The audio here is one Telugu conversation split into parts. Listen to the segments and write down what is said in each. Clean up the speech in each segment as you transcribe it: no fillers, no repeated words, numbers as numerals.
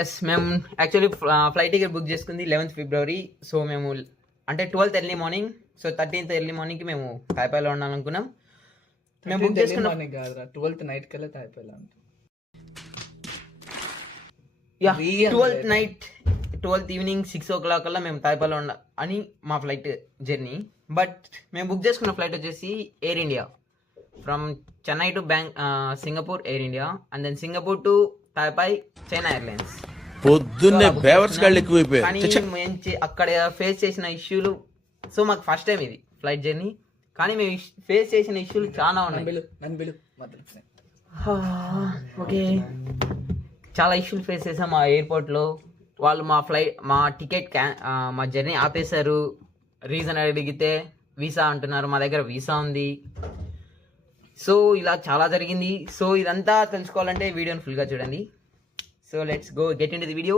ఎస్ మేము యాక్చువల్లీ ఫ్లైట్ టికెట్ బుక్ చేసుకుంది 11th ఫిబ్రవరి. సో మేము అంటే 12th early morning, so 13th early మార్నింగ్కి మేము తాయిపాయిలో ఉండాలనుకున్నాం. మేము బుక్ చేసుకున్న 12th నైట్ కల్లా తాయిపాయిలో 12th ఈవినింగ్ 6 o'clock కల్లా మేము తాయిపాయిలో అని మా ఫ్లైట్ జర్నీ. బట్ మేము బుక్ చేసుకున్న ఫ్లైట్ వచ్చేసి Air India from Chennai to Singapore Air India, and then Singapore to Taipei China Airlines. పొద్దున్నే బేవర్స్ కాళ్ళు ఎక్కువైపోయాయి. కానీ మేము అక్కడ ఫేస్ చేసిన ఇష్యూలు, సో మాకు ఫస్ట్ టైం ఇది ఫ్లైట్ జర్నీ, కానీ మేము ఫేస్ చేసిన ఇష్యూలు చాలా ఉన్నాయి. ఓకే, చాలా ఇష్యూలు ఫేస్ చేసాం మా ఎయిర్పోర్ట్లో. వాళ్ళు మా టికెట్ మా జర్నీ ఆపేశారు. రీజన్ అడిగితే వీసా అంటున్నారు, మా దగ్గర వీసా ఉంది. సో ఇలా చాలా జరిగింది. సో ఇదంతా తెలుసుకోవాలంటే వీడియోని ఫుల్గా చూడండి. So let's go get in to the video.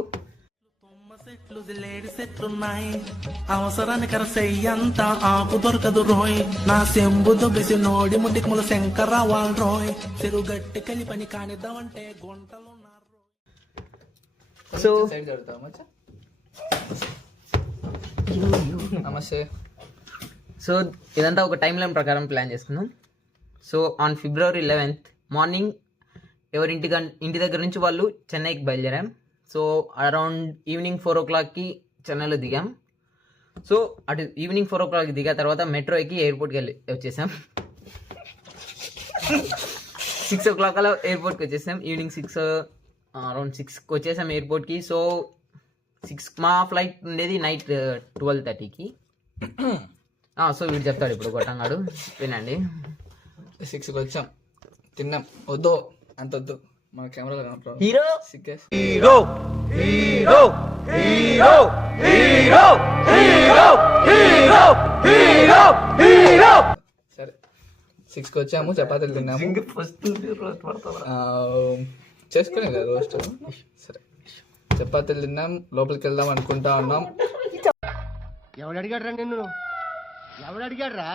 అవసరానికి కరసెయ్యంత ఆకు దొరకదు రోయ్, నా సెంబు దొబ్బేసి నోడి ముడ్డికి ముల శంకర వాళ్ళ రోయ్, చెరుగట్టి కలి పని కానిద్దామంటే గుంటలు. సో నమస్తే. సో ఇదంతా ఒక టైం లైన్ ప్రకారం ప్లాన్ చేసుకున్నాం. So on February 11th morning ఇంటి దగ్గర నుంచి వాళ్ళు చెన్నైకి బయలుదేరాం. సో అరౌండ్ ఈవినింగ్ 4 o'clockకి చెన్నైలో దిగాం. సో అటు ఈవినింగ్ 4 o'clockకి దిగా తర్వాత మెట్రో ఎక్కి ఎయిర్పోర్ట్కి వచ్చేసాం. 6 o'clock అలా ఎయిర్పోర్ట్కి వచ్చేసాం. ఈవినింగ్ అరౌండ్ 6కి వచ్చేసాం ఎయిర్పోర్ట్కి. సో 6 మా ఫ్లైట్ ఉండేది నైట్ 12:30కి. సో వీడు చెప్తాడు ఇప్పుడు కొట్టంగాడు, వినండి. 6కి వచ్చాం, తిన్నాం. వద్దు అంత వద్దు, మన camera hero hero hero hero hero hero hero hero hero. సరే 6కి వచ్చాము, చపాతీలు తిన్నాము, చేసుకునే కదా రోస్ట్. సరే చపాతీలు తిన్నాం, లోపలికి వెళ్దాం అనుకుంటా ఉన్నాం. ఎవడు అడిగాడ్రా నిన్ను? ఎవడు అడిగాడ్రా?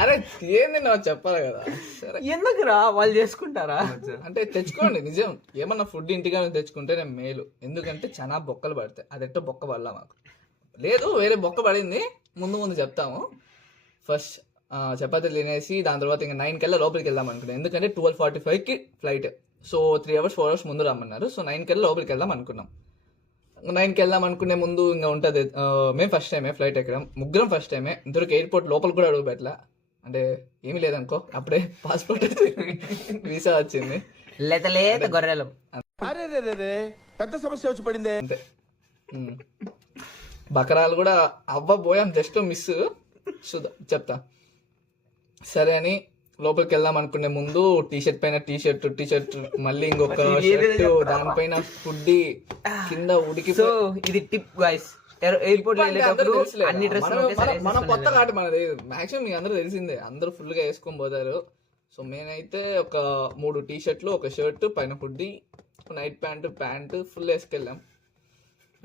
అరే ఏంది నువ్వు చెప్పాలి కదా. సరే ఎందుకురా వాళ్ళు చేసుకుంటారా అంటే తెచ్చుకోండి. నిజం, ఏమన్నా ఫుడ్ ఇంటికాడ తెచ్చుకుంటే నేను మేలు. ఎందుకంటే చాలా బొక్కలు పడతాయి. అదెట్టో బొక్క పడలా మాకు. లేదు వేరే బొక్క పడింది, ముందు చెప్తాము. ఫస్ట్ చపాతీలు తినేసి దాని తర్వాత ఇంకా 9 కల్లా లోపలికి వెళ్దాం అనుకున్నాం. ఎందుకంటే 12:45కి ఫ్లైట్. సో 3 hours 4 hours ముందు రమ్మన్నారు. సో 9 కల్లా లోపలికి వెళ్దాం అనుకున్నాం. 9కి వెళ్దాం అనుకునే ముందు ఇంకా ఉంటుంది. మేము ఫస్ట్ టైమే ఫ్లైట్ ఎక్కడం, ముగ్గురం ఫస్ట్ టైమే. ఇంతవరకు ఎయిర్పోర్ట్ లోపల కూడా అడుగు పెట్టలా. అంటే ఏమీ లేదనుకో, అప్పుడే పాస్పోర్ట్ వీసా వచ్చింది. లేత గొర్రెలు పెద్ద సమస్య వచ్చి పడింది అంతే. బకరాలు కూడా అవ్వబోయాం, జస్ట్ మిస్. చెప్తా. సరే అని లోపలికి వెళ్దాం అనుకునే ముందు టీషర్ట్ పైన టీషర్ట్ మళ్ళీ ఇంకొక షర్ట్, దానిపైన ఫుడ్ కింద ఉడికి. సో ఇది టిప్ గైస్, ఎయిర్పోర్ట్ అన్ని మన కొత్త కాటు మనది. మాక్సిమం మీకు అందరూ తెలిసిందే, అందరూ ఫుల్ గా వేసుకొని పోతారు. సో నేనైతే ఒక 3 టీషర్ట్లు, ఒక షర్ట్, పైన హుడ్డీ, నైట్ ప్యాంట్ ఫుల్ వేసుకెళ్ళాం.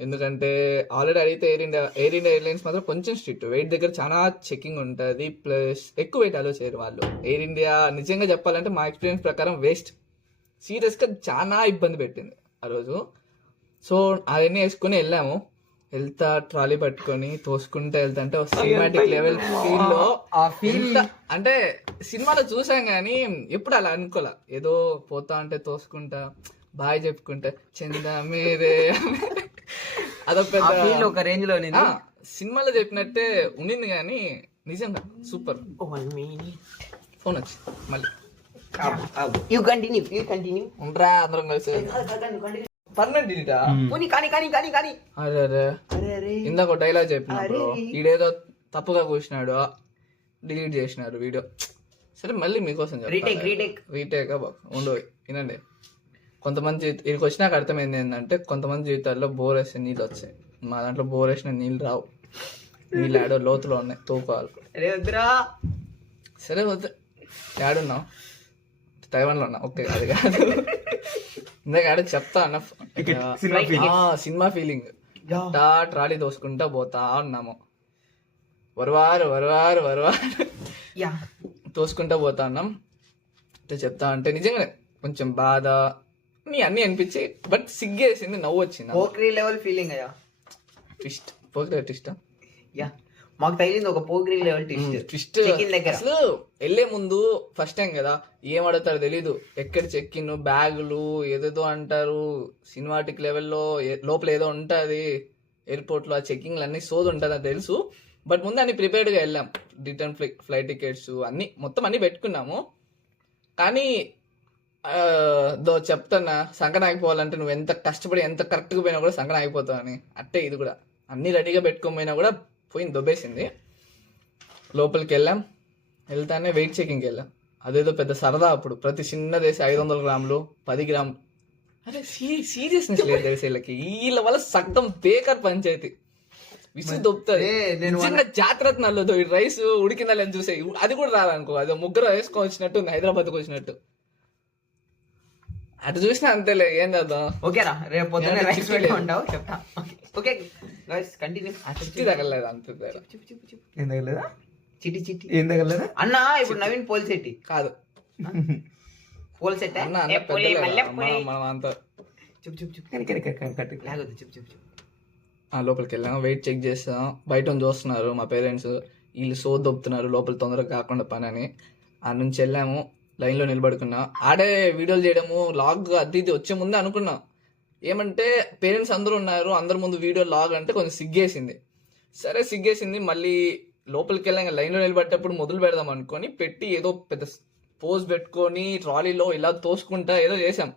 ఎందుకంటే ఆల్రెడీ అడిగితే ఎయిర్ ఇండియా ఎయిర్లైన్స్ మాత్రం కొంచెం స్ట్రిక్ట్. వెయిట్ దగ్గర చాలా చెకింగ్ ఉంటుంది, ప్లస్ ఎక్కువ వెయిట్ అలో చేయరు వాళ్ళు. ఎయిర్ ఇండియా నిజంగా చెప్పాలంటే మా ఎక్స్పీరియన్స్ ప్రకారం వేస్ట్, సీరియస్గా చాలా ఇబ్బంది పెట్టింది ఆ రోజు. సో అవన్నీ వేసుకుని వెళ్ళాము. వెళ్తా ట్రాలీ పట్టుకొని తోసుకుంటా వెళ్తా అంటే సినిమాటిక్ లెవెల్ ఫీల్. అంటే సినిమాలో చూసాం కానీ ఎప్పుడు అలా అనుకోలే. ఏదో పోతా అంటే తోసుకుంటా బాయ్ చెప్పుకుంటా చందా మీరే, అదొక ఒక రేంజ్ లో సినిమాలో చెప్పినట్టే ఉండింది. కానీ నిజంగా సూపర్. ఫోన్ వచ్చి మళ్ళీ ఉండరా అందరం కలిసి పర్మనెంట్ డిలీటా. అరే ఇందాక డైలాగ్ చెప్పినప్పుడు ఈడేదో తప్పుగా కూర్చున్నాడు, డిలీట్ చేసినారు వీడియో. సరే మళ్ళీ మీకోసం రీటేక్ ఉండు వినండి. కొంతమంది ఇక్కడికి వచ్చినాక అర్థమైంది ఏంటంటే, కొంతమంది జీవితాల్లో బోర్ వేస్తే నీళ్ళు వచ్చాయి. మా దాంట్లో బోర్ వేసిన నీళ్ళు రావు. నీళ్ళు ఆడో లోతులో ఉన్నాయి, తోకోవాలి. సరే వద్దు, ఆడున్నావు తైవాన్లో ఉన్నా. ఓకే అది కాదు, ఇందాక ఆడ చెప్తా అన్న సినిమా ఫీలింగ్. ట్రాలీ దోసుకుంటా పోతా ఉన్నాము. వరవారు తోసుకుంటా పోతా ఉన్నాం. అంటే చెప్తా అంటే నిజంగానే కొంచెం బాధ, అన్ని అనిపించి బట్ సిగ్గేసింది, నవ్వు వచ్చింది. పోక్రీ లెవెల్ ఫీలింగ్ అయ్యా. ట్విస్ట్ పోకరే ట్విస్ట్ యా మాకు తగిలింది ఒక పోక్రీ లెవెల్ ట్విస్ట్ చెకిన్ దగ్గర. అసలు వెళ్ళే ముందు ఫస్ట్ టైం కదా, ఏం అడుగుతారో తెలీదు. ఎక్కడ చెక్కిన్, బ్యాగులు ఏదేదో అంటారు, సినిమాటిక్ లెవెల్లో లోపల ఏదో ఉంటుంది ఎయిర్పోర్ట్ లో, ఆ చెక్కింగ్లు అన్ని సోది ఉంటుంది అని తెలుసు. బట్ ముందు అన్ని ప్రిపేర్డ్ గా వెళ్ళాం, రిటర్న్ ఫ్లైట్ టికెట్స్ అన్ని మొత్తం అన్ని పెట్టుకున్నాము. కానీ చెప్తున్నా, సంకన ఆగిపోవాలంటే నువ్వు ఎంత కష్టపడి ఎంత కరెక్ట్గా పోయినా కూడా సంకన ఆగిపోతావు అని. అట్టే ఇది కూడా అన్ని రెడీగా పెట్టుకోకపోయినా కూడా పోయింది, దొబ్బేసింది. లోపలికి వెళ్తానే వెయిట్ చెకింగ్కి వెళ్ళాం. అదేదో పెద్ద సరదా అప్పుడు. ప్రతి చిన్న దేశం 500 గ్రాములు 10 గ్రాములు. అరే సీరియస్నెస్ లేదు తెలిసి వీళ్ళకి. వీళ్ళ వల్ల సగం బేకర్ పంచాయతీ విసుగు దొబ్బుతుంది. నిజంగా జాగ్రత్త రైస్ ఉడికిందా లేని చూసే అది కూడా రాదనుకో, అది ముగ్గురు వేసుకొని వచ్చినట్టు ఉంది, హైదరాబాద్కి వచ్చినట్టు. అటు చూసినా అంతేలే, ఏం చేద్దాం. ఓకేరా రేపు పొద్దున్న రైస్ పెట్టుకుంటావు చెప్తా. Okay guys continue. చిట్టి తగలేదు అంతే. ఏం తగలేదా? చిట్టి చిట్టి ఏం తగలేదా అన్న? ఇప్పుడు నవీన్ పోల్సెట్టి కాదు, పోల్సెట్ అన్న అన్న పెద్దలే, మనం అంతా. చెప్పు చెప్పు చెప్పు కట్టు. లేకపోతే చెప్పు చెప్పు చెప్పు. లోపలికి వెళ్ళాం, వెయిట్ చెక్ చేస్తాం. బయట చూస్తున్నారు మా పేరెంట్స్, వీళ్ళు సోది దొబ్బుతున్నారు లోపల తొందరగా కాకుండా పని అని. ఆ నుంచి వెళ్ళాము, లైన్లో నిలబడుకున్నాం. ఆడే వీడియోలు చేయడము లాగ్ అది ఇది వచ్చే ముందే అనుకున్నాం. ఏమంటే పేరెంట్స్ అందరూ ఉన్నారు, అందరి ముందు వీడియో లాగ్ అంటే కొంచెం సిగ్గేసింది. సరే సిగ్గేసింది, మళ్ళీ లోపలికి వెళ్ళాం. లైన్లో నిలబడేటప్పుడు మొదలు పెడదాం అనుకొని పెట్టి ఏదో పెద్ద పోజ్ పెట్టుకొని ట్రాలీలో ఇలా తోసుకుంటా ఏదో చేసాం.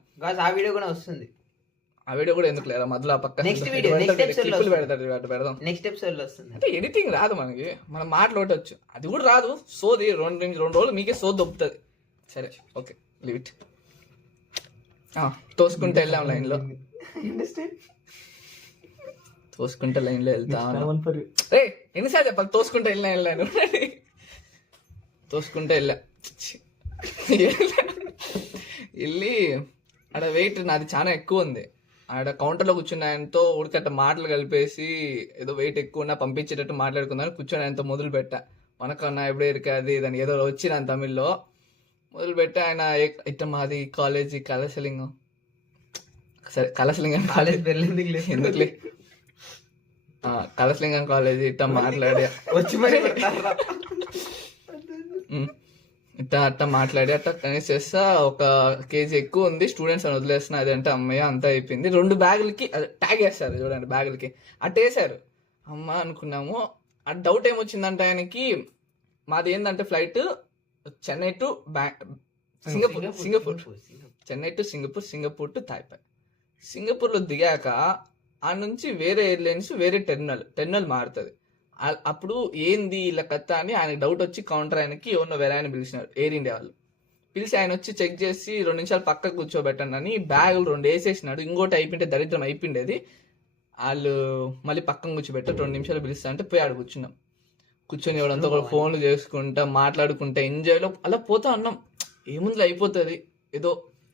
ఆ వీడియో కూడా వస్తుంది. ఆ వీడియో కూడా ఎందుకు లేదా మధ్యలో ఆ పక్క నెక్స్ట్ వీడియో నెక్స్ట్ ఎపిసోడ్ లో పెడతాడు, అటు పెడదాం. నెక్స్ట్ ఎపిసోడ్ లో వస్తుంది. అంటే ఎడిటింగ్ రాదు మనకి, మనం మాట్లాడవచ్చు, అది కూడా రాదు. సోది 2 రోజులు మీకే సోది దొబ్బుతుంది. సరే ఓకే లీవ్ ఇట్. తోసుకుంటూ వెళ్ళాం లైన్లో, తోసుకుంటే లైన్లో వెళ్తా. రే ఎన్నిసార్లు చెప్పాలి, తోసుకుంటే వెళ్ళాను. తోసుకుంటే వెళ్ళి ఆడ వెయిట్ నాది చాలా ఎక్కువ ఉంది. ఆడ కౌంటర్లో కూర్చున్న ఆయనతో ఉడికట్ట మాటలు కలిపేసి ఏదో వెయిట్ ఎక్కువ ఉన్నా పంపించేటట్టు మాట్లాడుకుందాం కూర్చొని ఆయనతో మొదలు పెట్టా. వనకన్నా ఎప్పుడే ఇరికాది దాన్ని ఏదో వచ్చిన తమిళ్లో మొదలు పెట్టి ఆయన ఇట్ట మాది కాలేజీ కళాశలింగం. సరే కళాశలింగం కాలేజ్ ఎందుకులే, కళాశలింగం కాలేజీ ఇట్ట మాట్లాడి వచ్చి మరి అట్ట మాట్లాడి అట్ట కనెక్ట్ చేస్తా. 1 కేజీ ఎక్కువ ఉంది, స్టూడెంట్స్ అని వదిలేస్తున్నా. అదంటే అమ్మయ్య అంతా అయిపోయింది. 2 బ్యాగులకి ట్యాగ్ వేస్తారు చూడండి, బ్యాగులకి అట్ట వేసారు. అమ్మ అనుకున్నాము. ఆ డౌట్ ఏమొచ్చిందంటే ఆయనకి, మాది ఏంటంటే flight Chennai to Singapore, Chennai to Singapore to Taipei. సింగపూర్లో దిగాక ఆ నుంచి వేరే ఎయిర్లైన్స్ వేరే టెర్మినల్ మారుతుంది. అప్పుడు ఏంది ఇలా కథ అని ఆయన డౌట్ వచ్చి కౌంటర్ ఆయనకి ఎవరినో వేరే ఆయన పిలిచినారు, ఎయిర్ ఇండియా వాళ్ళు. పిలిచి ఆయన వచ్చి చెక్ చేసి 2 నిమిషాలు పక్కకు కూర్చోబెట్టండి అని బ్యాగులు 2 వేసేసినాడు. ఇంకోటి అయిపోయింటే దరిద్రం అయిపోయిండేది. వాళ్ళు మళ్ళీ పక్కన కూర్చోబెట్టారు. 2 నిమిషాలు పిలుస్తా అంటే పోయి ఆడ కూర్చున్నాం. కూర్చొని ఎవడంతా కూడా ఫోన్లు చేసుకుంటా మాట్లాడుకుంటా ఎంజాయ్లో అలా పోతా ఉన్నాం. ఏముంది అయిపోతుంది. ఏదో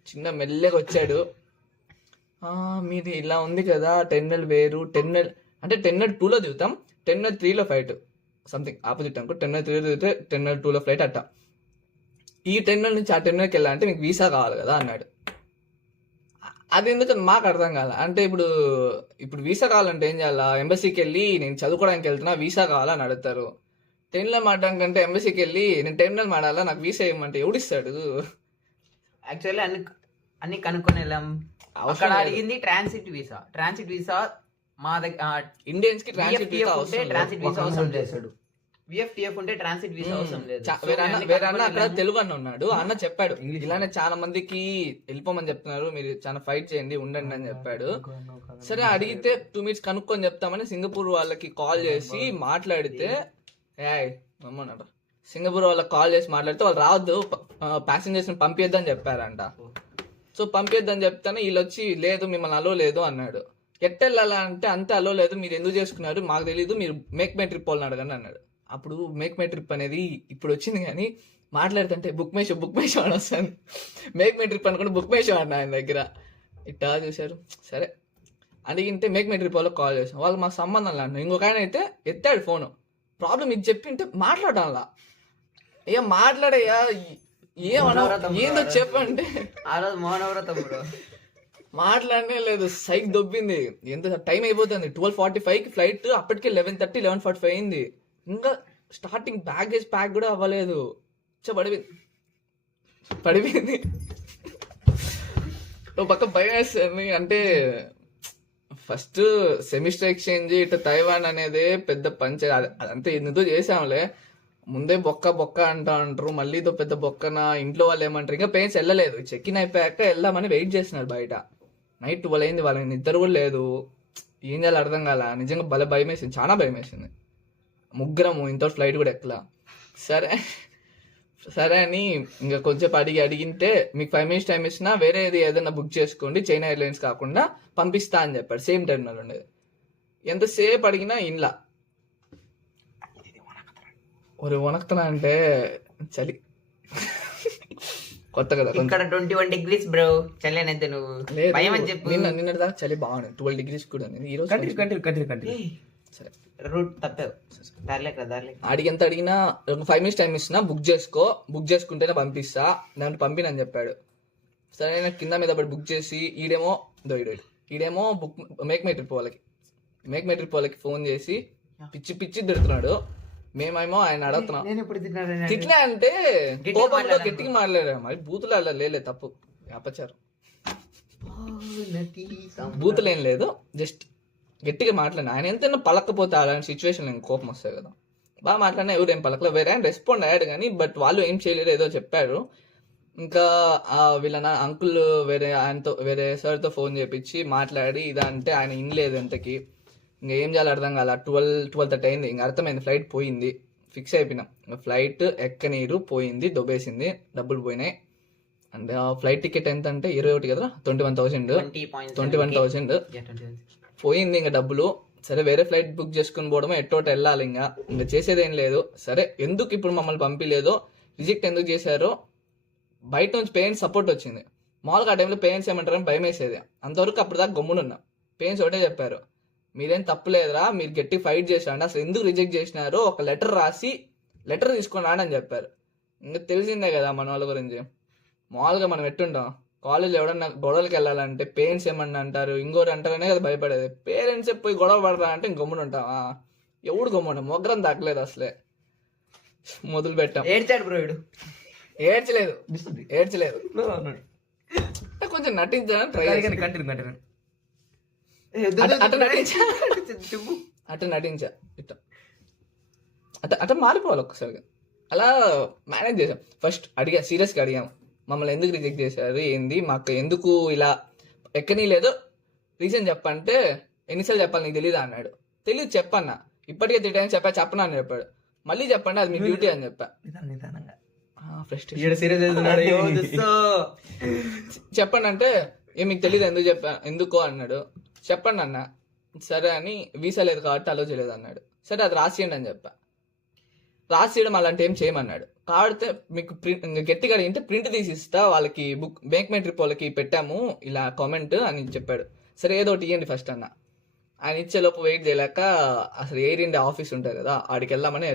చిన్న మెల్లగా వచ్చాడు, మీది ఇలా ఉంది కదా, టెర్మినల్ వేరు, టెర్మినల్ అంటే టెర్మినల్ 2లో దిగుతాం, టెర్మినల్ 3లో ఫ్లైట్ సంథింగ్ ఆపోజిట్ అనుకో. టెర్మినల్ 3లో దిగితే టెర్మినల్ 2లో ఫ్లైట్ అట్ట. ఈ టెర్మినల్ నుంచి ఆ టెర్మినల్కి వెళ్ళాలంటే మీకు వీసా కావాలి కదా అన్నాడు. అది ఎందుకు మాకు అర్థం కాల. అంటే ఇప్పుడు వీసా కావాలంటే ఏం చేయాలా? ఎంబసీకి వెళ్ళి నేను చదువుకోవడానికి వెళ్తున్నా వీసా కావాలని అడుగుతారు. టెర్మినల్ మాట్లాడకంటే ఎంబసీకి వెళ్ళి నేను టెర్మినల్ మాడాలా నాకు వీసా ఇవ్వమంటే ఎవడిస్తాడు? యాక్చువల్లీ అన్ని కనుక్కొని వెళ్ళాం. అక్కడ అడిగింది ట్రాన్సిట్ వీసా మా దగ్గర ఇండియన్స్ కి ట్రాన్సిట్ వీసా అవసరం లేదు. విఎఫ్టిఎఫ్ ఉంటే ట్రాన్సిట్ వీసా అవసరం లేదు. వేరే అన్న అక్కడ తెలుగు అన్న ఉన్నాడు, అన్న చెప్పాడు ఇలానే చాలా మందికి వెళ్ళిపోమని చెప్తున్నారు, మీరు చాలా ఫైట్ చేయండి ఉండండి అని చెప్పాడు. సరే అడిగితే 2 మినిట్స్ కనుక్కొని చెప్తామని సింగపూర్ వాళ్ళకి కాల్ చేసి మాట్లాడితే, అమ్మన్నాడు సింగపూర్ వాళ్ళకి కాల్ చేసి మాట్లాడితే వాళ్ళు రావద్దు, ప్యాసింజర్స్ ని పంపిద్దని చెప్పారంట. సో పంపిద్దని చెప్తానే వీళ్ళు వచ్చి లేదు మిమ్మల్ని అలో లేదు అన్నాడు. ఎట్టెళ్ళాలా అంటే అంతే అలో లేదు, మీరు ఎందుకు చేసుకున్నారు మాకు తెలీదు, మీరు మేక్ మై ట్రిప్ వాళ్ళని అడగండి అన్నాడు. అప్పుడు మేక్ మై ట్రిప్ అనేది ఇప్పుడు వచ్చింది కానీ మాట్లాడుతుంటే బుక్ మై షో అని వస్తాను. మేక్ మై ట్రిప్ అనుకుంటే బుక్ మై షో అన్న ఆయన దగ్గర. ఇట్టా చూశారు. సరే అడిగింటే మేక్ మై ట్రిప్ వాళ్ళకి కాల్ చేసాం. వాళ్ళు మాకు సంబంధం లేదు. ఇంకొక ఆయన అయితే ఎత్తాడు ఫోను. ప్రాబ్లం ఇది చెప్పింటే మాట్లాడాలా, ఏం మాట్లాడయ్యా ఏమన్నా ఏందో చెప్పంటే ఆ రోజు మౌనవ్రతం బ్రో. మాట్లాడనే లేదు, సైక్ దొబ్బింది. ఎంత టైం అయిపోతుంది, 12:45కి ఫ్లైట్, అప్పటికే 11:30 11:45 అయింది. ఇంకా స్టార్టింగ్ బ్యాగేజ్ ప్యాక్ కూడా అవ్వలేదు. పడిపోయింది. ఓ పక్క భయం వేస్తుంది. అంటే ఫస్ట్ సెమిస్టర్ ఎక్స్చేంజ్ ఇటు తైవాన్ అనేది పెద్ద పంచ, అదంతా ఎందుతో చేసాంలే. ముందే బొక్క అంటా అంటారు, మళ్ళీ ఇదో పెద్ద బొక్కన. ఇంట్లో వాళ్ళు ఏమంటారు, ఇంకా పేరెంట్స్ వెళ్ళలేదు. చెక్ ఇన్ అయిపోయాక వెళ్దామని వెయిట్ చేస్తున్నారు బయట. నైట్ 12 అయింది, వాళ్ళకి నిద్ర కూడా లేదు. ఏం చేయాలి అర్థం కాల. నిజంగా భయం వేసింది, చాలా భయం వేసింది. ముగ్గురము ఇంత ఫ్లైట్ కూడా ఎక్కలా. సరే అని ఇంకా కొంచెం అడిగింటే, మీకు 5 minutes టైం ఇచ్చినా వేరేది ఏదైనా బుక్ చేసుకోండి, చైనా ఎయిర్లైన్స్ కాకుండా పంపిస్తా అని చెప్పాడు. సేమ్ టర్మినల్ ఉండేది. ఎంతసేపు అడిగినా ఇంట్లో ఒక వణకుతున్నా అంటే చలి. కొత్త కదా ఇక్కడ 21 degrees బ్రో. చల్లేనైతే నువ్వు లేదు. భయం అని చెప్పు. నిన్న దాకా చలి బాగుంది, 12 degrees కూడా ఉంది. ఈ రోజు కంటిన్యూ. సరే రూట్ తప్పావు. దారిలేక అడిగి ఎంత అడిగినా ఒక 5 minutes టైం ఇచ్చినా బుక్ చేసుకుంటేనే పంపిస్తా, దాంట్లో పంపినని చెప్పాడు. సరే నాకు కింద మీద పడి బుక్ చేసి ఈడేమో బుక్ మేక్ మై ట్రిప్ వాళ్ళకి ఫోన్ చేసి పిచ్చి తిడుతున్నాడు. మేమేమో ఆయన అడుగుతున్నాం. తిట్లా అంటే కోపంలో గట్టిగా మాట్లాడారు. మరి బూతులు అలా లేలే, తప్పు అపచారం. బూతులు ఏం లేదు, జస్ట్ గట్టిగా మాట్లాడిన. ఆయన ఎంతైనా పలకపోతే అలాంటి సిచ్యువేషన్ కోపం వస్తాయి కదా. బాగా మాట్లాడినా ఎవరు ఏం పలకలో. వేరే ఆయన రెస్పాండ్ అయ్యాడు కానీ, బట్ వాళ్ళు ఏం చేయలేరు, ఏదో చెప్పారు. ఇంకా వీళ్ళ అంకుల్ వేరే సార్తో ఫోన్ చేపించి మాట్లాడి ఇదంటే ఆయన ఇనలేదు ఎంతకి. ఇంకా ఏం చేయాలి అర్థం కాల. 12:30 అయింది. ఇంకా అర్థమైంది ఫ్లైట్ పోయింది. ఫిక్స్ అయిపోయినాం. ఇంకా ఫ్లైట్ ఎక్కనీరు, పోయింది, దొబ్బేసింది, డబ్బులు పోయినాయి. అండ్ ఫ్లైట్ టికెట్ ఎంత అంటే 21 కదా, 21,000 పోయింది. ఇంకా డబ్బులు. సరే వేరే ఫ్లైట్ బుక్ చేసుకుని పోవడమో ఎట్టోట వెళ్ళాలి. ఇంకా చేసేది ఏం లేదు. సరే ఎందుకు ఇప్పుడు మమ్మల్ని పంపించలేదో, రిజెక్ట్ ఎందుకు చేశారో, బయట నుంచి పేరెంట్స్ సపోర్ట్ వచ్చింది. మామూలుగా ఆ టైంలో పేరెంట్స్ ఏమంటారని భయం వేసేది. అంతవరకు అప్పుడు దాకా గమ్మునున్నా. పేరెంట్స్ ఒకటే చెప్పారు, మీరేం తప్పులేదురా, మీరు గట్టి ఫైట్ చేశారండి, అసలు ఎందుకు రిజెక్ట్ చేసినారో ఒక లెటర్ తీసుకొని రాండి అని చెప్పారు. ఇంకా తెలిసిందే కదా మన వాళ్ళ గురించి. మామూలుగా మనం ఎట్టుంటాం, కాలేజ్ ఎవడన్నా గొడవలకి వెళ్ళాలంటే పేరెంట్స్ ఏమన్నా అంటారు, ఇంకోరు అంటారనే కదా భయపడేది. పేరెంట్సే పోయి గొడవ పడరా అంటే గమ్మున ఉంటావా? ఎవడు గమ్ముంటాం, మొగ్గరం దక్కలేదు అసలే. మొదలు పెట్టాం. ఏడ్చాడు బ్రో. ఏడ్చలేదు కొంచెం నటించాలని ట్రై కంటిన్యూ. అట్ట నటించా అట్ట మారిపోవాలి ఒక్కసారిగా. అలా మేనేజ్ చేసాం. ఫస్ట్ సీరియస్గా అడిగాం, మమ్మల్ని ఎందుకు రిజెక్ట్ చేశారు, ఏంది, మాకు ఎందుకు ఇలా ఎక్కనీ లేదో రీజన్ చెప్పంటే, ఎన్నిసార్లు చెప్పాలి నీకు తెలీదా అన్నాడు. తెలియదు చెప్పన్నా, ఇప్పటికే 3 times చెప్పనా అని చెప్పాడు. మళ్ళీ చెప్పండి, అది మీ డ్యూటీ అని చెప్పా. చెప్పండి అంటే మీకు తెలియదు ఎందుకో అన్నాడు. చెప్పండి అన్న. సరే అని వీసా లేదు కాబట్టి అలో చేయలేదు అన్నాడు. సరే అది రాసియండి అని చెప్పా. రాసియడం అలాంటి ఏం చేయమన్నాడు. కాబట్టి మీకు గట్టిగా అడిగితే ప్రింట్ తీసి ఇస్తా, వాళ్ళకి మేక్ మై ట్రిప్ వాళ్ళకి పెట్టాము ఇలా కామెంట్ అని చెప్పాడు. సరే ఏదో ఒకటి ఇవ్వండి ఫస్ట్ అన్న. ఆయన ఇచ్చేలోపు వెయిట్ చేయలేక అసలు ఎయిర్ ఇండియా ఆఫీస్ ఉంటుంది కదా, ఆడికి వెళ్దామని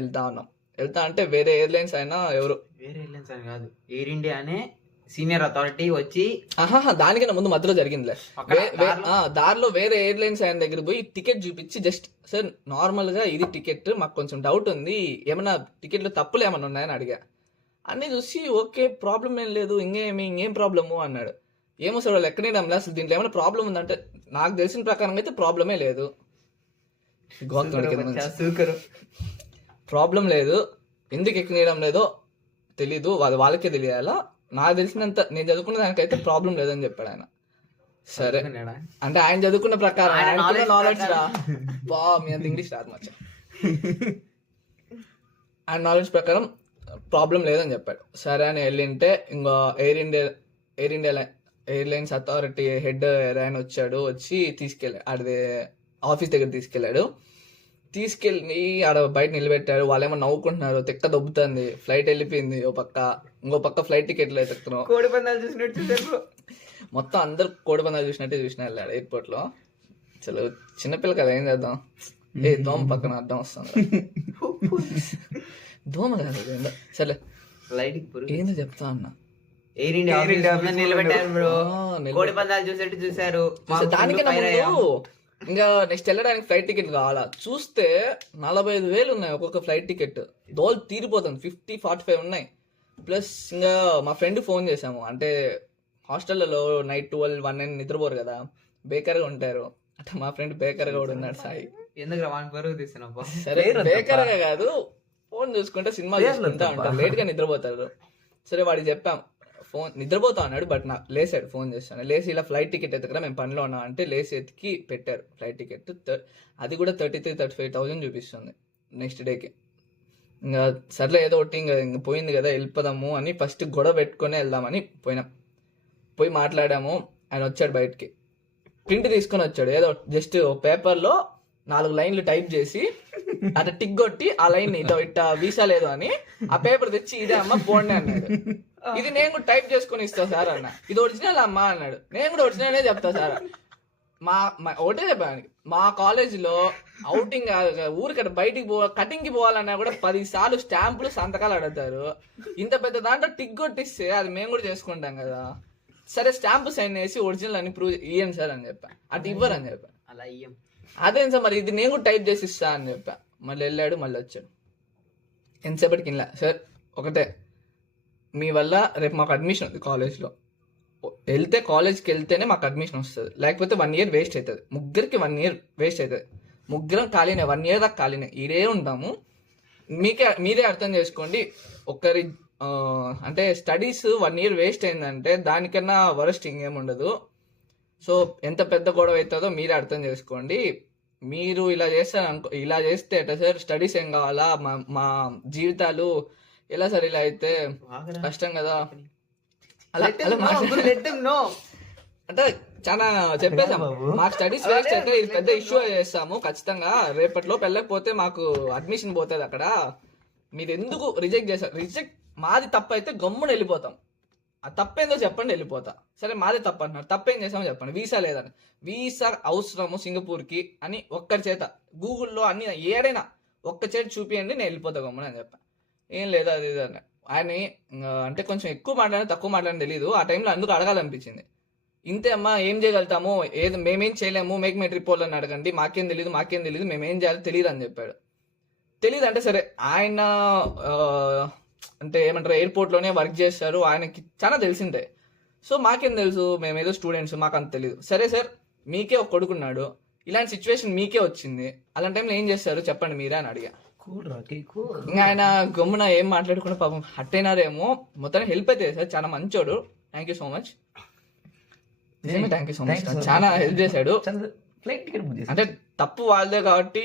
వెళ్తా అంటే వేరే ఎయిర్లైన్స్ అయినా వేరే ఎయిర్లైన్స్ అని కాదు, ఎయిర్ ఇండియా అనే సీనియర్ అథారిటీ వచ్చి దానికన్నా ముందు మధ్యలో జరిగిందిలే. దారిలో వేరే ఎయిర్లైన్స్ ఆయన దగ్గర పోయి టికెట్ చూపించి జస్ట్ సార్ నార్మల్ గా ఇది టికెట్, మాకు కొంచెం డౌట్ ఉంది, ఏమన్నా టికెట్లో తప్పులు ఏమన్నా ఉన్నాయని అడిగా. అన్ని చూసి ఓకే ప్రాబ్లం ఏం లేదు, ఇంకేం ప్రాబ్లము అన్నాడు. ఏమో సార్ వాళ్ళు ఎక్కడేయడం అసలు దీంట్లో ఏమైనా ప్రాబ్లం ఉందంటే నాకు తెలిసిన ప్రకారం అయితే ప్రాబ్లమే లేదు. ప్రాబ్లం లేదు, ఎందుకు ఎక్కనేయడం లేదో తెలీదు, వాళ్ళకే తెలియాలా, నాకు తెలిసినంత నేను చదువుకున్న దానికైతే ప్రాబ్లం లేదని చెప్పాడు ఆయన. సరే అంటే ఆయన చదువుకున్న ప్రకారం నాలెడ్జ్ రా మీ అంత ఇంగ్లీష్ రాదు మచ్చ. ఆయన నాలెడ్జ్ ప్రకారం ప్రాబ్లం లేదని చెప్పాడు. సరే అని వెళ్ళింటే ఇంకా air India airlines authority head ఆయన వచ్చి తీసుకెళ్ళాడు, ఆడది ఆఫీస్ దగ్గర తీసుకెళ్ళి ఆడ బయట నిలబెట్టాడు. వాళ్ళేమో నవ్వుకుంటున్నారు, తెక్క దొబ్బుతుంది, ఫ్లైట్ వెళ్ళిపోయింది. ఇంకో పక్క ఫ్లైట్ టికెట్లు ఎత్తుకున్నాం. కోడి పందాలు చూసినట్టు మొత్తం అందరు కోడి పందాలు చూసినట్టే వెళ్ళాడు ఎయిర్పోర్ట్ లో. అసలు చిన్నపిల్ల కదా, ఏం చేద్దాం, దోమ పక్కన అడ్డం వస్తుంది. దోమ కాదు సరే ఏందో చెప్తా అన్నా. Air India Air India office ముందు office నిలబెట్టారు బ్రో. నిలబెట్టారు. కోడి పందాలు చూసేట్టు చూసారు. దానికన్నా ముందు ఇంకా నెక్స్ట్ వెళ్ళడానికి ఫ్లైట్ టికెట్ కావాలా చూస్తే 45,000 ఉన్నాయి ఒక్కొక్క ఫ్లైట్ టికెట్. దోల్ తీరిపోతుంది. 50-45 ఉన్నాయి. ప్లస్ ఇంకా మా ఫ్రెండ్ ఫోన్ చేసాము, అంటే హాస్టల్లో నైట్ 12-1 నిద్రపోరు కదా, బేకర్గా ఉంటారు. అంటే మా ఫ్రెండ్ బేకర్గా కూడా ఉన్నాడు సాయి. ఎందుకు వాని పరుగు తీస్తున్నావు? సరే బేకర్గా కాదు, ఫోన్ చూసుకుంటే సినిమా చూసుకుంటా ఉంటారు, లేట్గా నిద్రపోతారు. సరే వాడికి చెప్పాం, ఫోన్ నిద్రపోతా అన్నాడు. బట్ నాకు లేసాడు, ఫోన్ చేస్తాను. లేసి ఇలా ఫ్లైట్ టికెట్ ఎత్తుకురా మేము పనిలో ఉన్నాం అంటే లేసి ఎత్తికి పెట్టారు ఫ్లైట్ టికెట్. అది కూడా 33,000-35,000 చూపిస్తుంది నెక్స్ట్ డేకి. ఇంకా సర్లే ఏదో ఒకటి ఇంకా పోయింది కదా వెళ్ళిపోదాము అని ఫస్ట్ గొడవ పెట్టుకొని వెళ్దామని పోయి మాట్లాడాము. ఆయన వచ్చాడు బయటికి, ప్రింట్ తీసుకొని వచ్చాడు. ఏదో జస్ట్ పేపర్లో 4 లైన్లు టైప్ చేసి అట్లా టిక్ కొట్టి ఆ లైన్ ఇట్లా వీసా లేదు అని ఆ పేపర్ తెచ్చి ఇదే అమ్మ పోండి అన్నాడు. ఇది నేను కూడా టైప్ చేసుకొని ఇస్తా సార్ అన్న. ఇది ఒరిజినల్ అమ్మా అన్నాడు. నేను కూడా ఒరిజినలే చెప్తా సార్. ఒకటే చెప్పాను, మా కాలేజీలో అవుటింగ్ ఊరికట్ట బయటికి కటింగ్కి పోవాలన్నా కూడా 10 సార్లు స్టాంపులు సంతకాలు అడుగుతారు. ఇంత పెద్ద దాంట్లో టిక్ కొట్టిస్తే అది మేము కూడా చేసుకుంటాం కదా. సరే స్టాంపు సైన్ చేసి ఒరిజినల్ అని ప్రూవ్ ఇయ్యండి సార్ అని చెప్పా. అటు ఇవ్వరని చెప్పా. అలా అయ్యాం. అదేం సార్ మరి ఇది నేను కూడా టైప్ చేసి ఇస్తా అని చెప్పా. మళ్ళీ వెళ్ళాడు, మళ్ళీ వచ్చాడు. ఎంతసేపటికి ఇలా సార్ ఒకటే, మీ వల్ల రేపు మాకు అడ్మిషన్ ఉంది కాలేజ్లో, కాలేజ్కి వెళ్తేనే మాకు అడ్మిషన్ వస్తుంది, లేకపోతే 1 year వేస్ట్ అవుతుంది. ముగ్గురికి 1 year వేస్ట్ అవుతుంది. ముగ్గురం ఖాళీనే, 1 year దాకా ఖాళీనే, ఇదే ఉంటాము. మీరే అర్థం చేసుకోండి. ఒకరి అంటే స్టడీస్ 1 year వేస్ట్ అయిందంటే దానికన్నా వరస్ట్ ఇంకేముండదు. సో ఎంత పెద్ద గొడవ అవుతుందో మీరే అర్థం చేసుకోండి. మీరు ఇలా చేస్తారు ఇలా చేస్తే ఎట్లా సార్? స్టడీస్ ఏం కావాలా? మా జీవితాలు ఎలా సార్? ఇలా అయితే కష్టం కదా. అలా అంటే చాలా చెప్పేసాం, మాకు స్టడీస్ వేస్ట్ అయితే ఇది పెద్ద ఇష్యూ చేస్తాము ఖచ్చితంగా. రేపట్లో వెళ్ళకపోతే మాకు అడ్మిషన్ పోతుంది అక్కడ. మీరు ఎందుకు రిజెక్ట్ చేశారు? రిజెక్ట్ మాది తప్పు అయితే గమ్మున వెళ్ళిపోతాం. ఆ తప్పేందో చెప్పండి, వెళ్ళిపోతా. సరే మాదే తప్పు అంటున్నారు, తప్పేం చేసామో చెప్పండి. వీసా లేదని, వీసా అవసరము సింగపూర్కి అని ఒక్కరి చేత గూగుల్లో అన్ని ఏడైనా ఒక్క చేత చూపియండి, నేను వెళ్ళిపోతా గమ్మున అని చెప్పాను. ఏం లేదు అది ఇది అని ఆయన అంటే కొంచెం ఎక్కువ మాట్లాడినా తక్కువ మాట్లాడిన తెలియదు. ఆ టైంలో అందుకు అడగాలనిపించింది. ఇంతే అమ్మా, ఏం చేయగలుగుతాము, ఏది మేమేం చేయలేము, మేక్ మై ట్రిప్ వాళ్ళని అడగండి, మాకేం తెలియదు, మేమేం చేయాలో తెలియదు అని చెప్పాడు. తెలియదు అంటే సరే, ఆయన అంటే ఏమంటారు ఎయిర్పోర్ట్లోనే వర్క్ చేస్తారు, ఆయనకి చాలా తెలిసిందే. సో మాకేం తెలుసు, మేమేదో స్టూడెంట్స్, మాకు అంత తెలియదు. సరే సార్, మీకే ఒక కొడుకున్నాడు, ఇలాంటి సిచ్యువేషన్ మీకే వచ్చింది, అలాంటి టైంలో ఏం చేస్తారు చెప్పండి మీరే అని అడిగా. ఇంకా ఆయన గమ్మున ఏం మాట్లాడుకున్నా పాపం హట్ అయినారేమో. మొత్తానికి హెల్ప్ అయితే సార్, చాలా మంచోడు. థ్యాంక్ యూ సో మచ్, నిజమే థ్యాంక్ యూ సో మచ్. చాలా హెల్ప్ చేశాడు. ఫ్లైట్ టికెట్ బుక్ చేసి అంటే తప్పు వాళ్ళదే కాబట్టి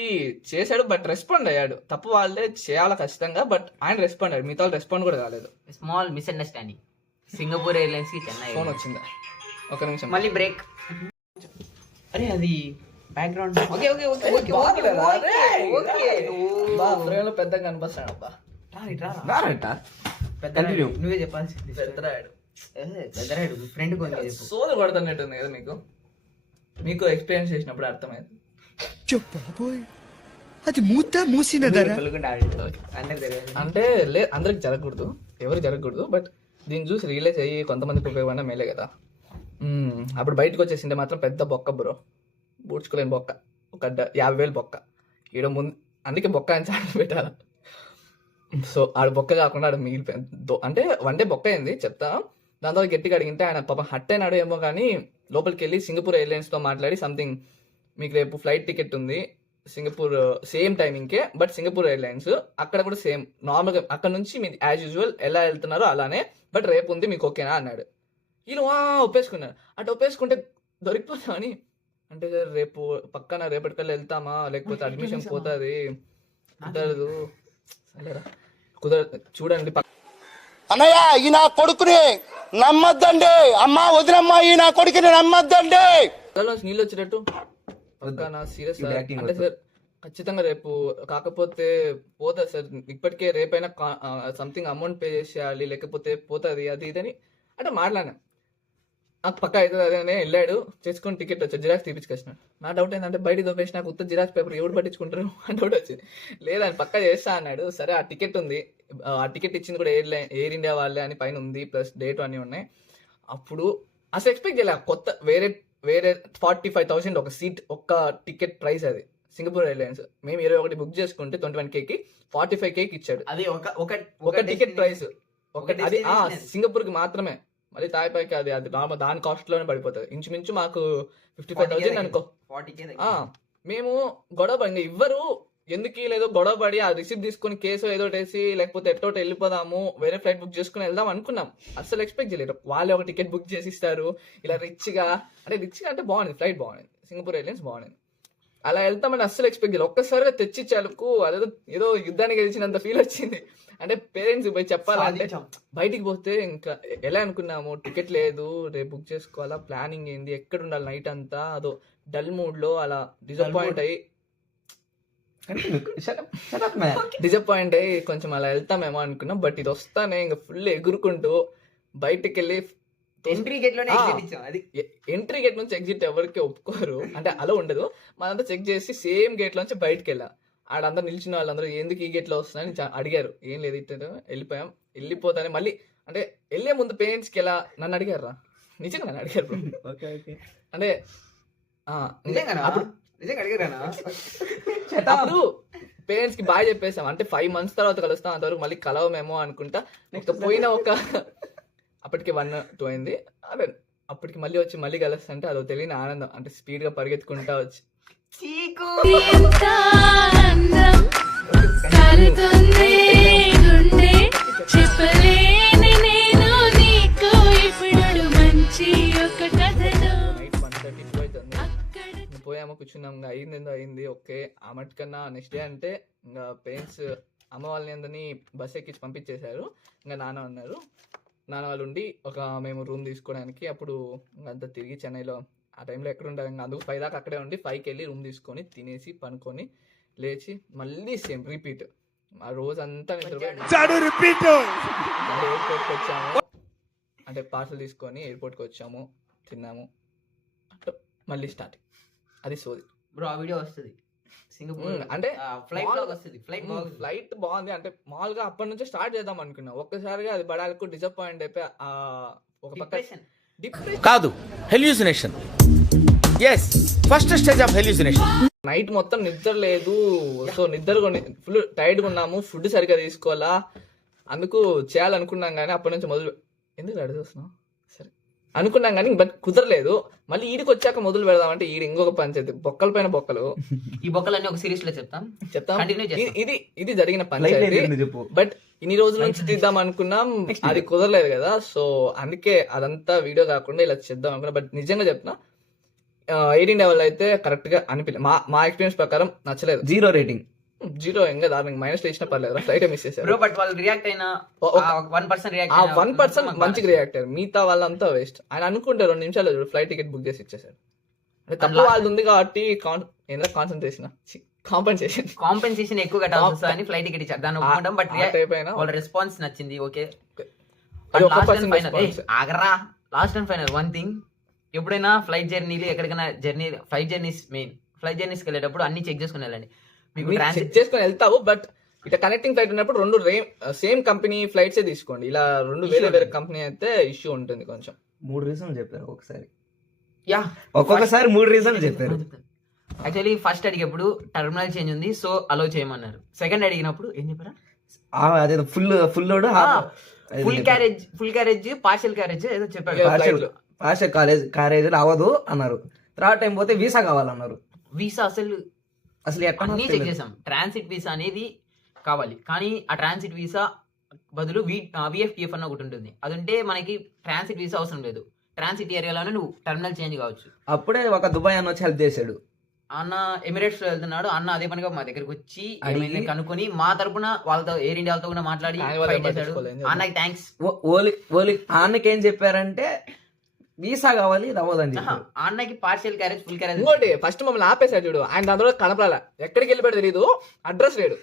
చేశాడు, బట్ రెస్పాండ్ అయ్యాడు. తప్పు వాళ్ళదే చేయాలి ఖచ్చితంగా, బట్ ఆయన రెస్పాండ్ అయ్యాడు. మిగతా రెస్పాండ్ కూడా కాలేదు. Small misunderstanding. సింగపూర్ ఎయిర్లైన్స్ కి చెన్నై ఫోన్ వచ్చిందా? ఒక నిమిషం. మళ్ళీ బ్రేక్. అరే అది background. Okay okay okay okay బాగలేదా? Okay okay. బా ఫ్రేమ్ లో పెద్దగా కనిపిస్తాడు అబ్బా. రారట పెద్ద Continue. నువ్వే చెప్పాల్సింది. పెద్దరాడు పెద్దరాడు ఫ్రెండ్ కొని చెప్పు. సోలు కొడుతున్నట్టుంది కదా మీకు ఎక్స్పీరియన్స్ చేసినప్పుడు అర్థమైంది. అది మూసినదరా పలుకుంటే ఆడితో అందరు తెలియదు. అంటే అందరికి జరగకూడదు, ఎవరు జరగకూడదు, బట్ దీన్ని చూసి రియలైజ్ అయ్యి కొంతమందికి ఉపయోగపడినా మేలే కదా. అప్పుడు బయటకు వచ్చేసింటే మాత్రం పెద్ద బొక్క బ్రో, బూడ్చుకోలేని బొక్క, ఒక 50,000 బొక్క ఈడ ముందు. అందుకే బొక్క అని చాలా పెట్టాలి. సో ఆడ బొక్క కాకుండా ఆడ మిగిలిపోయింది. అంటే 1 day బొక్క అయింది చెప్తా. దాని తర్వాత గట్టిగా అడిగింటే ఆయన పాపం హట్ అయినాడు ఏమో కానీ లోపలికి వెళ్ళి సింగపూర్ ఎయిర్లైన్స్తో మాట్లాడి సంథింగ్, మీకు రేపు ఫ్లైట్ టికెట్ ఉంది సింగపూర్ సేమ్ టైమింగ్కే, బట్ సింగపూర్ ఎయిర్లైన్స్ అక్కడ కూడా సేమ్ నార్మల్గా అక్కడ నుంచి మీరు యాజ్ యూజువల్ ఎలా వెళ్తున్నారో అలానే, బట్ రేపు ఉంది మీకు ఓకేనా అన్నాడు. వీళ్ళు ఒప్పేసుకున్నారు. అటు ఒప్పేసుకుంటే దొరికిపోతామని అంటే రేపు పక్కన రేపటికల్లా వెళ్తామా, లేకపోతే అడ్మిషన్ పోతుంది, కుదరదు కుదరదు చూడండి. అన్నయ్య ఈ నా కొడుకుని నమ్మద్దండి, అమ్మా వదినమ్మా ఈ నా కొడుకుని నమ్మద్దండి. కళ్ళలోంచి నీళ్ళు వచ్చేటట్టు పక్కన సీరియస్ అంటే సార్ ఖచ్చితంగా రేపు కాకపోతే పోతుంది సార్, ఇప్పటికే రేపైనా సంథింగ్ అమౌంట్ పే చేసేయాలి, లేకపోతే పోతుంది అది ఇదని అంటే మాట్లాడినా. నాకు పక్క అవుతుంది అదే వెళ్ళాడు, చేసుకొని టికెట్ వచ్చాడు, జిరాక్స్ తీపించుకొచ్చినాడు. నా డౌట్ ఏంటంటే బయట దొప్పేసి నాకు ఉత్త జిరాక్స్ పేపర్ ఎవడు పట్టించుకుంటారు అని డౌట్ వచ్చింది. లేదని పక్క చేస్తా అన్నాడు. సరే ఆ టికెట్ ఉంది ఆ టికెట్ ఇచ్చింది కూడా ఎయిర్ ఇండియా వాళ్ళే అని పైన ఉంది, ప్లస్ డేట్ అన్నీ ఉన్నాయి. అప్పుడు అసలు ఎక్స్పెక్ట్ చేయలే, కొత్త వేరే 45,000 ఒక సీట్, ఒక్క టికెట్ ప్రైస్ అది. సింగపూర్ ఎయిర్లైన్స్ మేము 21 బుక్ చేసుకుంటే 21Kకి 45Kకి ఇచ్చాడు. అది ఒక టికెట్ ప్రైస్ ఒకటి, అది సింగపూర్ కి మాత్రమే. మళ్ళీ తాయిపాయికి అది దాని కాస్ట్ లోనే పడిపోతుంది. ఇంచుమించు మాకు 55,000 అనుకో. 40K మేము గొడవ పడి ఇవ్వరు, ఎందుకు లేదో గొడవ పడి ఆ రిసిప్ట్ తీసుకుని కేసు ఏదో వేసి లేకపోతే ఎట్టోటి వెళ్ళిపోదాము, వేరే ఫ్లైట్ బుక్ చేసుకుని వెళ్దాం అనుకున్నాం. అసలు ఎక్స్పెక్ట్ చేయలేదు వాళ్ళే ఒక టికెట్ బుక్ చేసి ఇస్తారు ఇలా రిచ్గా అంటే బాగుంది, ఫ్లైట్ బాగుంది, సింగపూర్ ఎయిర్లైన్స్ బాగుంది. అలా వెళ్తామని అస్సలు ఎక్స్పెక్ట్ చేయలేదు. ఒక్కసారిగా తెచ్చిచ్చాలకు ఏదో యుద్ధానికి గెలిచినంత ఫీల్ వచ్చింది. అంటే పేరెంట్స్ పోయి చెప్పాలంటే బయటికి పోతే ఇంకా ఎలా అనుకున్నాము, టికెట్ లేదు, రేపు బుక్ చేసుకోవాలా, ప్లానింగ్ ఏంది, ఎక్కడ ఉండాలి నైట్ అంతా, అదో డల్ మూడ్ లో అలా డిసప్పాయింట్ అయ్యి కొంచెం అలా వెళ్తామేమో అనుకున్నాం. బట్ ఇది వస్తానే ఇంకా ఫుల్ ఎగురుకుంటూ బయటకు వెళ్ళి ఎంట్రీ గేట్ లోనే exit ఇచ్చాం. అది ఎంట్రీ గేట్ నుంచి ఎగ్జిట్ ఎవరికి ఒప్పుకోరు, అంటే అలా ఉండదు. మనంతా చెక్ చేసి సేమ్ గేట్ లోంచి బయటకు వెళ్ళా. ఆడందరూ నిలిచిన వాళ్ళందరూ ఎందుకు ఈ గేట్ లో వస్తున్నారని అడిగారు. ఏం లేదు ఇట్లా వెళ్ళిపోయాం. వెళ్ళిపోతానే మళ్ళీ అంటే వెళ్ళే ముందు పేరెంట్స్ కి ఎలా నన్ను అడిగారు రా, నిజంగా నన్ను అడిగారు bro. అంటే అప్పుడు పేరెంట్స్ కి బాగా చెప్పేసాం. అంటే 5 months తర్వాత కలుస్తాం, అంతవరకు మళ్ళీ కలవమేమో అనుకుంటా. పోయిన అప్పటికి 1-2 అయింది. అదే అప్పటికి మళ్ళీ వచ్చి మళ్ళీ కలుస్తా అంటే అదో తెలియని ఆనందం. అంటే స్పీడ్ గా పరిగెత్తుకుంటా వచ్చి నైట్ 1:30 అవుతుంది. పోయామో కూర్చున్నాం, ఇంకా అయింది ఓకే. ఆ మట్టుకన్నా నెక్స్ట్ డే అంటే ఇంకా పేరెంట్స్ అమ్మ వాళ్ళని అందరినీ బస్ ఎక్కించి పంపించేశారు. ఇంకా నాన్న ఉన్నారు, నాన్న వాళ్ళు ఉండి మేము రూమ్ తీసుకోవడానికి అప్పుడు అంతా తిరిగి చెన్నైలో ఆ టైంలో ఎక్కడ ఉంటారు, ఇంకా అందుకు 5 దాకా అక్కడే ఉండి 5కి వెళ్ళి రూమ్ తీసుకొని తినేసి పనుకొని లేచి మళ్ళీ సేమ్ రిపీట్. ఆ రోజంతా ఎయిర్పోర్ట్కి వచ్చాము, అంటే పార్సల్ తీసుకొని ఎయిర్పోర్ట్కి వచ్చాము, తిన్నాము, మళ్ళీ స్టార్ట్. అది సోది బ్రో. ఆ వీడియో వస్తుంది సింగపూర్ అంటే ఫ్లైట్ బాగుంది. అంటే మామూలుగా అప్పటి నుంచి స్టార్ట్ చేద్దాం అనుకున్నాం, ఒక్కసారిగా అది బడాలకు డిసప్పాయింట్ అయిపోయి ఒక పక్క డిప్రెషన్ కాదు, hallucination. Yes, first stage of hallucination. Night మొత్తం నిద్ర లేదు. సో నిద్ర ఫుల్ టైర్డ్గా ఉన్నాము, ఫుడ్ సరిగ్గా తీసుకోవాలా, అందుకు చేయాలనుకున్నాం. కానీ అప్పటి నుంచి ఎందుకు అడిగేస్తున్నాం సరే అనుకున్నాం కానీ బట్ కుదరలేదు. మళ్ళీ ఈడికి వచ్చాక మొదలు పెడదామంటే ఈడు ఇంకొక పంచాయతీ, బొక్కల పైన బొక్కలు. ఈ బొక్కలన్నీ ఒక సిరీస్ లో చెప్తాం. ఇది జరిగిన పంచాయతీ. బట్ ఇన్ని రోజుల నుంచి తీద్దాం అనుకున్నాం, అది కుదరలేదు కదా. సో అందుకే అదంతా వీడియో కాకుండా ఇలా చేద్దాం అనుకున్నా. బట్ నిజంగా చెప్తున్నా, ఎయిర్ ఇండియా వాళ్ళు అయితే కరెక్ట్ గా అనిపించలేదు. మా ఎక్స్పీరియన్స్ ప్రకారం నచ్చలేదు. 0 రేటింగ్. 0 ఇంకా దానికి మైనస్ ఇచ్చినా పర్లేదు, ఫ్లైట్ మిస్ చేశారు. బట్ వాళ్ళు రియాక్ట్ అయినా 1% మంచిగా రియాక్ట్ అయ్యారు, మిగతా వాళ్ళంతా వేస్ట్. ఆయన అనుకుంటే 2 నిమిషాలు ఫ్లైట్ టికెట్ బుక్ చేసి ఇచ్చేసారు. అంటే తక్కువ వాళ్ళది ఉంది కాబట్టి కాన్సన్ట్రేషన్ కాంపెన్సేషన్ ఎక్కువ కట్టాల్సి వస్తుందని ఫ్లైట్ టికెట్ ఇచ్చారు, దాన్ని ఒప్పుకుంటాం. బట్ వాళ్ళ రెస్పాన్స్ నచ్చింది, ఓకే. ఆగరా last and final one thing, ఎప్పుడైనా ఫ్లైట్ జర్నీలు ఎక్కడికైనా ఫ్లైట్ జర్నీస్ మెయిన్ ఫ్లైట్ జర్నీస్కి వెళ్ళేటప్పుడు అన్ని చెక్ చేసుకుని వెళ్ళండి. మీకు చెక్ చేసుకుని వెళ్తావు, బట్ ఇట్లా కనెక్టింగ్ ఫ్లైట్ ఉన్నప్పుడు 2 సేమ్ కంపెనీ ఫ్లైట్స్ తీసుకోండి. ఇలా 2 వేరే కంపెనీ అయితే ఇష్యూ ఉంటుంది కొంచెం. 3 రీజన్లు చెప్పారు ఒకసారి. ఒక్కొక్కసారి 3 రీజన్లు చెప్పారు. యాక్చువల్లీ ఫస్ట్ అడిగేప్పుడు టర్మినల్ చేంజ్ ఉంది సో అలో చేయమన్నారు. సెకండ్ అడిగినప్పుడు ఏం చెప్పారా, అదే full load, full carriage partial carriage ఏదో చెప్పారు. పార్షియల్ క్యారేజ్ అవ్వదు అన్నారు. తర్వాత టైం పోతే వీసా కావాలన్నారు. వీసా అసలు అన్నీ చెక్ చేసాం. ట్రాన్సిట్ వీసా అనేది కావాలి, కానీ ఆ ట్రాన్సిట్ వీసా బదులు VFTF అన్న ఒకటి ఉంటుంది. అది ఉంటే మనకి ట్రాన్సిట్ వీసా అవసరం లేదు. ట్రాన్సిట్ ఏరియాలోనే నువ్వు టర్మినల్ చేంజ్ కావచ్చు. అప్పుడే ఒక దుబాయ్ అన్న వచ్చి హెల్ప్ చేశాడు. అన్న ఎమిరేట్స్ లో వెళ్తున్నాడు, అన్న అదే పనిగా మా దగ్గరకు వచ్చి కనుక్కొని మా తరపున వాళ్ళతో ఎయిర్ ఇండియాతో కూడా మాట్లాడి అన్నకి థ్యాంక్స్. అన్నకి ఏం చెప్పారంటే వీసా కావాలి, ఇది అవ్వదని చెప్పారు. అన్నకి పార్షియల్ క్యారేజ్ ఫుల్ క్యారేజ్. ఇంకోటి ఫస్ట్ మమ్మల్ని ఆపేశాడు చూడు, ఆయన దాని తర్వాత కనపడాల, ఎక్కడికి వెళ్ళిపోయాడు తెలియదు, అడ్రస్ లేడు.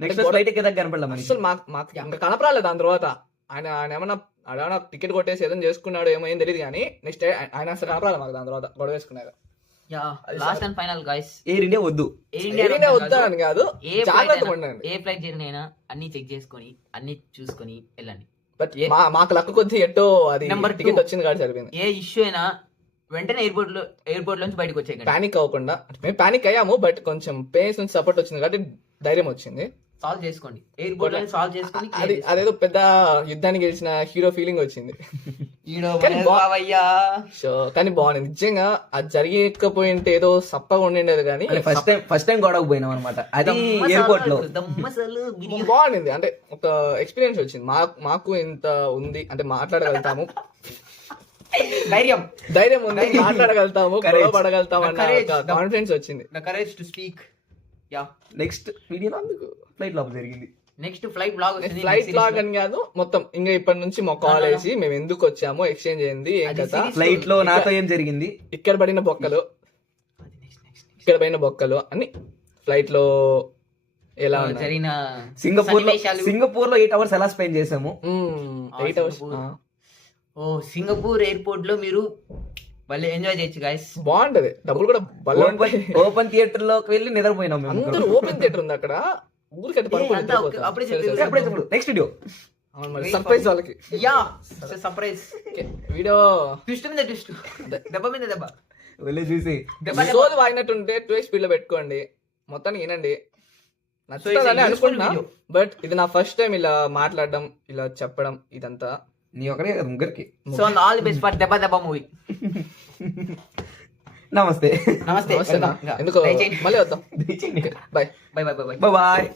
నెక్స్ట్ ఫ్లైట్ కి కనపడలే అసలు మాకు ఇంకా కనపడాలి. దాని తర్వాత ఆయన ఏమన్నా టికెట్ కొట్టేసి ఏదైనా చేసుకున్నాడు ఏమో ఏం తెలియదు, కానీ నెక్స్ట్ ఆయన అసలు కనపడాలి మాకు. దాని తర్వాత గొడవ వేసుకున్నారు. Yeah last and final guys, air India వద్దు. ఏదైనా వద్దా అని కాదు, జాగ్రత్తగా ఉండండి. ఏ ఫ్లైట్ జర్నీ అయినా అన్ని చెక్ చేసుకొని అన్ని చూసుకొని వెళ్ళండి. బట్ మాకు లక్క కొద్ది ఎట్టో అది Number two. టికెట్ వచ్చింది కాబట్టి సరిపోయింది. ఏ ఇష్యూ అయినా వెంటనే ఎయిర్పోర్ట్ నుంచి బయటకు వచ్చేయండి. పానిక్ అవ్వకుండా, మేము పానిక్ అయ్యాము బట్ కొంచెం పేరెంట్స్ నుంచి సపోర్ట్ వచ్చింది కాబట్టి ధైర్యం వచ్చింది. సాల్వ్ చేసుకోండి, ఎయిర్పోర్ట్ లో సాల్వ్ చేసుకొని అది అదేదో పెద్ద యుద్ధానికి గెలిచిన హీరో ఫీలింగ్ వచ్చింది. సో కానీ బాగుంది నిజంగా. అది జరిగకపోయింటే ఏదో సప్పగా ఉండిండేది కానీ ఫస్ట్ టైం గొడవకు పోయినాం అనమాట, అది ఎయిర్పోర్ట్ లో. బాగుండింది. అంటే ఒక ఎక్స్పీరియన్స్ వచ్చింది. మాకు ఇంత ఉంది అంటే మాట్లాడగలుగుతాము, ధైర్యం ఉంది, మాట్లాడగలుగుతాము, గొడవ పడగలుగుతాము అన్న కాన్ఫిడెన్స్ వచ్చింది. Courage to speak. Yeah next వీడియోలో ఫ్లైట్ లోపల జరిగింది. Next flight blog flight blog అని కాదు, మొత్తం ఇంకా ఇప్పటి నుంచి మా కాలేజ్ మేము ఎందుకు వచ్చాము, ఎక్స్చేంజ్ అయింది, ఏం కదా, ఫ్లైట్ లో నాతో ఏం జరిగింది, ఇక్కడ పడిన బొక్కలు, ఇక్కడ పడిన బొక్కలు అని ఫ్లైట్ లో ఎలా జరిగిన సింగపూర్ లో 8 hours ఎలా స్పెండ్ చేసాము. 8 hours. ఓ సింగపూర్ ఎయిర్పోర్ట్ లో మీరు భలే ఎంజాయ్ చేయొచ్చు గైస్. బాగుంటది, డబ్బులు కూడా ఓపెన్ థియేటర్ లోకి వెళ్ళి నిద్రపోయినాం మేము. అందరూ ఓపెన్ థియేటర్ ఉంది అక్కడ, ఊరికట్టు నెక్స్ట్ వీడియో సర్ప్రైజ్ వాళ్ళకి. యా సర్ప్రైజ్ వీడియో ట్విస్ట్ మీద ట్విస్ట్, దెబ్బ మీద దెబ్బ. వెళ్ళి చూసి సోది వాగినట్టుంటే 2x స్పీడ్ లో పెట్టుకోండి, మొత్తానికి వినండి. నచ్చుతుందని అనుకుంటున్నా, బట్ ఇది నా ఫస్ట్ టైం ఇలా మాట్లాడడం, ఇలా చెప్పడం ఇదంతా. నీ ఒకటే కదా, ముగ్గురికి. So all the best for దెబ్బ దెబ్బ మూవీ. నమస్తే. ఎందుకు మళ్ళీ వద్దాం. Bye bye bye bye bye bye.